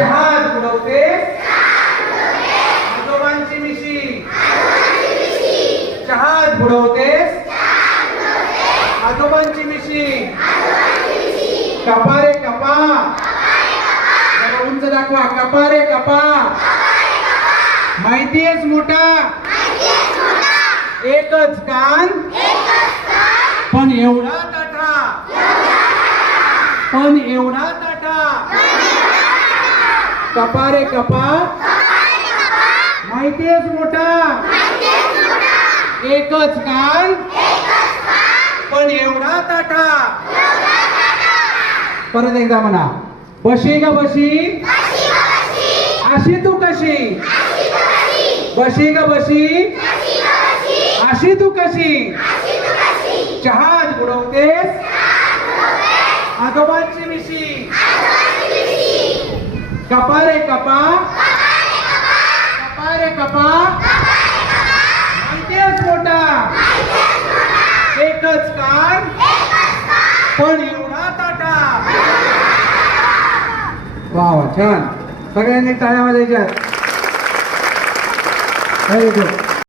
जहाज बुडवतेस आजोबांची मिशी. जहाज बुडवतेस आजोबांची मिशी. कपा रे कपा. जरा उंच दाखवा. कपा रे कपा. माहितीयेच मोठा एकच कान पण एवढा ताठा. पण एवढा ताठा. कपा रे कपा. माहितीयेच मोठा एकच कान पण एवढा ताठा. परत एकदा म्हणा. बशी ग बशी अशी तू कशी. बशी ग बशी अशी तू कशी. जहाज बुडवतेस आजोबांची मिशी. कपा रे कपा. कपा रे कपा. माहितीयेच मोठा एकच कान पण एवढा ताठा. वा वा छान. सगळ्यांनी टाळ्या वाजवायच्या. Very good.